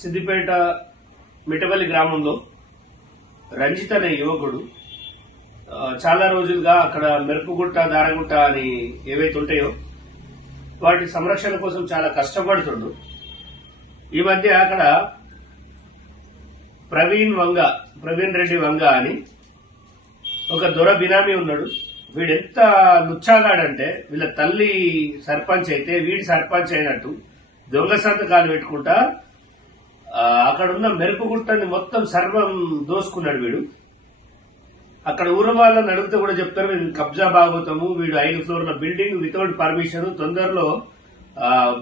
సిద్దిపేట మిట్టపల్లి గ్రామంలో రంజిత్ అనే యువకుడు చాలా రోజులుగా అక్కడ మెరుపుగుట్ట దారగుట్ట అని ఏవైతే ఉంటాయో వాటి సంరక్షణ కోసం చాలా కష్టపడుతుండు. ఈ మధ్య అక్కడ ప్రవీణ్ రెడ్డి వంగ అని ఒక దొర బినామీ ఉన్నాడు. వీడెంత లుచ్చాగాడంటే వీళ్ళ తల్లి సర్పంచ్ అయితే వీడి సర్పంచ్ అయినట్టు దొంగ సంతకాలు పెట్టుకుంటా అక్కడున్న మెరుపుగుట్టని మొత్తం సర్వం దోసుకున్నాడు వీడు. అక్కడ ఊరు వాళ్ళని అడిగితే కూడా చెప్తారు వీడు కబ్జా బాగోతాము, వీడు 5 ఫ్లోర్ల బిల్డింగ్ వితౌట్ పర్మిషన్, తొందరలో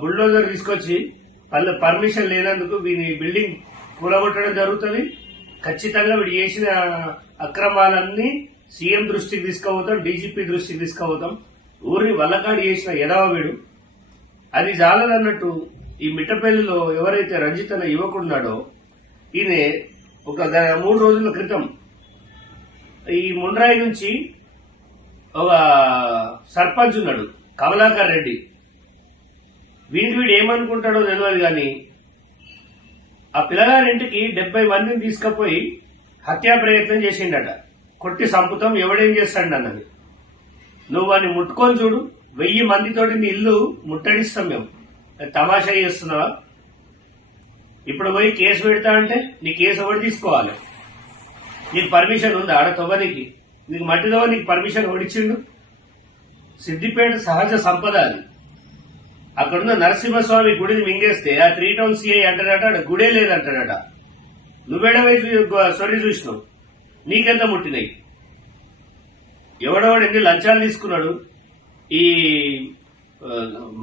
బుల్డోజర్ తీసుకొచ్చి పర్మిషన్ లేనందుకు వీని బిల్డింగ్ కూలగొట్టడం జరుగుతుంది. ఖచ్చితంగా వీడు చేసిన అక్రమాలన్నీ సీఎం దృష్టికి తీసుకుపోతాం, డీజీపీ దృష్టికి తీసుకుపోతాం. ఊరిని వల్లకాడి చేసిన ఎదవ వీడు. అది జాలదన్నట్టు ఈ మిట్టపల్లిలో ఎవరైతే రంజిత్ అనే యువకుడున్నాడో ఈయన ఒక 3 రోజుల క్రితం ఈ ముండ్రాయి నుంచి ఒక సర్పంచ్ ఉన్నాడు కమలాకర్ రెడ్డి. వీడు ఏమనుకుంటాడో తెలియదు కానీ ఆ పిల్లగారింటికి 70 మందిని తీసుకుపోయి హత్యా ప్రయత్నం చేసిండట. కొట్టి సంపుతం ఎవడేం చేస్తాడన్నది. నువ్వు వాడిని ముట్టుకొని చూడు, 1000 మందితోటి నీ ఇల్లు ముట్టడిస్తాం మేము. తమాషా చేస్తున్నావా? ఇప్పుడు పోయి కేసు పెడతా అంటే నీ కేసు ఎవరు తీసుకోవాలి? నీకు పర్మిషన్ ఉందా ఆడ తవ్వనికి? నీకు మట్టి తవ్వ నీకు పర్మిషన్ ఓడిచ్చిండు? సిద్దిపేట సహజ సంపద అది. అక్కడున్న నరసింహస్వామి గుడిని మింగేస్తే ఆ 3 టౌన్ సిఐ అంటాడట ఆడ గుడే లేదంటాడట. నువ్వేడవై సొరి చూసినావు, నీకెంత ముట్టినాయి? ఎవడెవడు ఎన్ని లంచాలు తీసుకున్నాడు? ఈ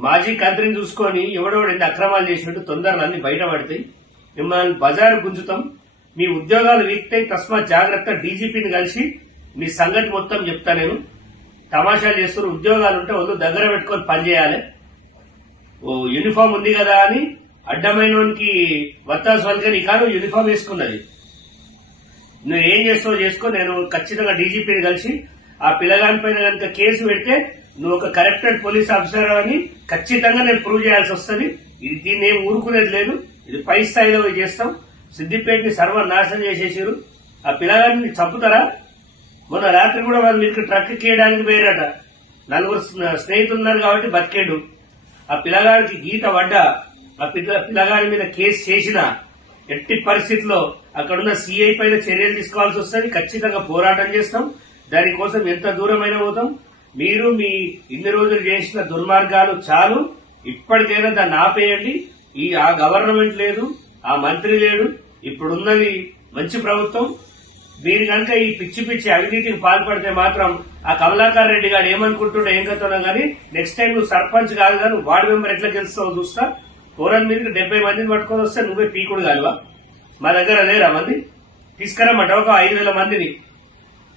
మాజీ కంత్రిని చూసుకొని ఎవడెవడు ఎన్ని అక్రమాలు చేసినట్టు తొందరలో అన్ని బయటపడతాయి. మిమ్మల్ని బజారు గుంజుతాం, మీ ఉద్యోగాలు వీక్తాయి. తస్మాత్ జాగ్రత్త. డీజీపీని కలిసి మీ సంగతి మొత్తం చెప్తా. నేను తమాషాలు చేస్తున్న ఉద్యోగాలు ఉంటే వాళ్ళు దగ్గర పెట్టుకొని పనిచేయాలి. ఓ యూనిఫామ్ ఉంది కదా అని అడ్డమైన వానికి వత్తాసు వల్కని కాను యూనిఫామ్ వేసుకున్నది. నువ్వు ఏం చేస్తావో చేసుకో. నేను ఖచ్చితంగా డీజీపీని కలిసి ఆ పిల్లగాని పైన కనుక కేసు పెడితే నువ్వు ఒక కరెక్టెడ్ పోలీస్ ఆఫీసర్ అని ఖచ్చితంగా నేను ప్రూవ్ చేయాల్సి వస్తుంది. దీన్ని ఏం ఊరుకునేది లేదు. ఇది పై స్థాయిలో చేస్తాం. సిద్దిపేటని సర్వనాశనం చేసేసారు. ఆ పిల్లగాడిని చంపుతారా? మొన్న రాత్రి కూడా వాళ్ళు మీకు ట్రక్ చేయడానికి పోయారట. 4 స్నేహితులు ఉన్నారు కాబట్టి బతికేడు. ఆ పిల్లగాడికి గీత పడ్డా ఆ పిల్లగాడి మీద కేసు చేసిన ఎట్టి పరిస్థితిలో అక్కడున్న సీఐ పైన చర్యలు తీసుకోవాల్సి వస్తుంది. ఖచ్చితంగా పోరాటం చేస్తాం. దానికోసం ఎంత దూరమైనా పోతాం. మీరు మీ ఇన్ని రోజులు చేసిన దుర్మార్గాలు చాలు. ఇప్పటికైనా దాన్ని ఆపేయండి. ఆ గవర్నమెంట్ లేదు, ఆ మంత్రి లేడు. ఇప్పుడున్నది మంచి ప్రభుత్వం. మీరు కనుక ఈ పిచ్చి అవినీతికి పాల్పడితే మాత్రం ఆ కమలాకర్ రెడ్డి గారు ఏమనుకుంటుండో ఏం కథనో గానీ నెక్స్ట్ టైం నువ్వు సర్పంచ్ కాదు కానీ వార్డు మెంబర్ ఎట్లా గెలుస్తావో చూస్తా. పోరాన్ మీదకి 70 మందిని పట్టుకొని వస్తే నువ్వే పీకుడు కాలువా? మా దగ్గర లేరా మంది? తీసుకురమ్మంట ఒక 5000 మందిని.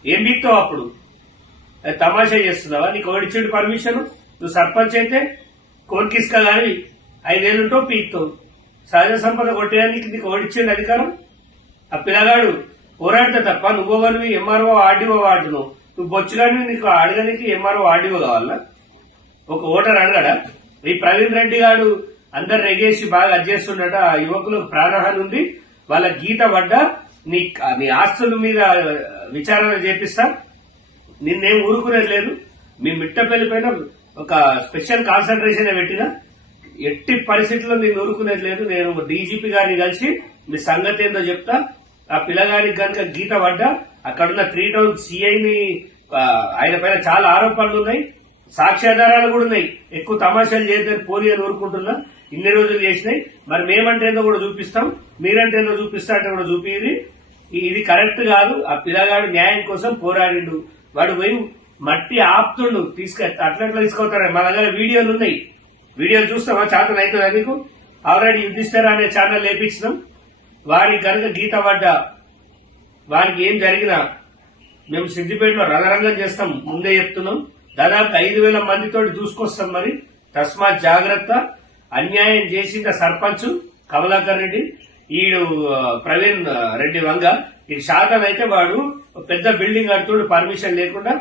ఏం పీక్తావు అప్పుడు? తమాషా చేస్తున్నావా? నీకు ఓడిచ్చిండు పర్మిషన్. నువ్వు సర్పంచ్ అయితే కోన్కిస్కా గాని 5 ఉంటావు, పీక్తావు. సహజ సంపద కొట్టేయడానికి నీకు ఓడిచ్చిండు అధికారం. ఆ పిల్లగాడు పోరాడితే తప్ప నువ్వని ఎంఆర్ఓ ఆర్డీఓ వాడును. నువ్వు బొచ్చుగాని నీకు అడగడానికి ఎంఆర్ఓ ఆర్డీఓ కావాలా? ఒక ఓటర్ అడగడా? ఈ ప్రవీణ్ రెడ్డి గారు అందరు నెగేసి బాగా అడ్జేస్తుండట. ఆ యువకులకు ప్రాణహాని ఉంది. వాళ్ళ గీత పడ్డా నీ ఆస్తుల మీద విచారణ చేపిస్తా. నిన్నేం ఊరుకునేది లేదు. మీ మిట్టపల్లి పైన ఒక స్పెషల్ కాన్సన్ట్రేషన్ పెట్టినా ఎట్టి పరిస్థితుల్లో నేను ఊరుకునేది లేదు. నేను డీజీపీ గారిని కలిసి మీ సంగతి ఏందో చెప్తా. ఆ పిల్లగానికి కనుక గీత పడ్డా అక్కడున్న 3 టౌన్ సిఐని ఆయన పైన చాలా ఆరోపణలు ఉన్నాయి, సాక్ష్యాధారాలు కూడా ఉన్నాయి. ఎక్కువ తమాషాలు చేయద్దని పోనీ అని ఊరుకుంటున్నా. ఇన్ని రోజులు చేసినాయి. మరి మేమంటే ఏందో కూడా చూపిస్తాం, మీరంటే ఏందో చూపిస్తా అంటే కూడా చూపిది. ఇది కరెక్ట్ కాదు. ఆ పిల్లగాడు న్యాయం కోసం పోరాడిండు. వాడు పోయి మట్టి ఆపుతుండు. అట్లా తీసుకొస్తారా? మా దగ్గర వీడియోలు ఉన్నాయి. వీడియోలు చూస్తామా? చేతన అవుతుందా నీకు? ఆల్రెడీ యుద్ధిస్తారా అనే ఛానల్ లేపించినాం. వారికి కనుక గీత పడ్డా వారికి ఏం జరిగినా మేము సిద్దిపేటలో రణరంగం చేస్తాం. ముందే చెప్తున్నాం. దాదాపు 5000 మందితో చూసుకొస్తాం. మరి తస్మాత్ జాగ్రత్త. అన్యాయం చేసిన సర్పంచ్ కమలాకర్ రెడ్డి, ఈడు ప్రవీణ్ రెడ్డి వంగ. ఈ శాతం అయితే వాడు పెద్ద బిల్డింగ్ కడుతుడు పర్మిషన్ లేకుండా.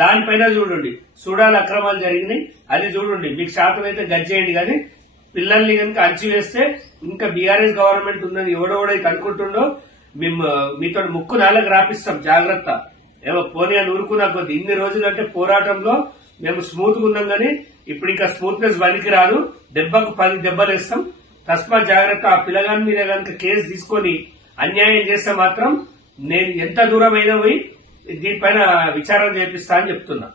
దానిపైన చూడండి, చూడాలి అక్రమాలు జరిగినాయి. అది చూడండి. మీకు శాతం అయితే గజ్జేయండి కానీ పిల్లల్ని కనుక అణచివేస్తే ఇంకా బీఆర్ఎస్ గవర్నమెంట్ ఉందని ఎవడెవడైతే అనుకుంటుండో మేము మీతో ముక్కు నాలుగు రాపిస్తాం, జాగ్రత్త. ఏమో పోనీ అని ఊరుకున్నా కొద్ది ఇన్ని రోజులు అంటే పోరాటంలో మేము స్మూత్ గా ఉన్నాం కానీ ఇప్పుడు ఇంకా స్మూత్నెస్ పనికి రాదు. దెబ్బకు 10 దెబ్బలు వేస్తాం. తస్మాత్ జాగ్రత్త. ఆ పిల్లగాని మీద కనుక కేసు తీసుకొని అన్యాయం చేస్తే మాత్రం నేను ఎంత దూరం అయినా పోయి దీనిపైన విచారణ చేపిస్తా అని చెప్తున్నా.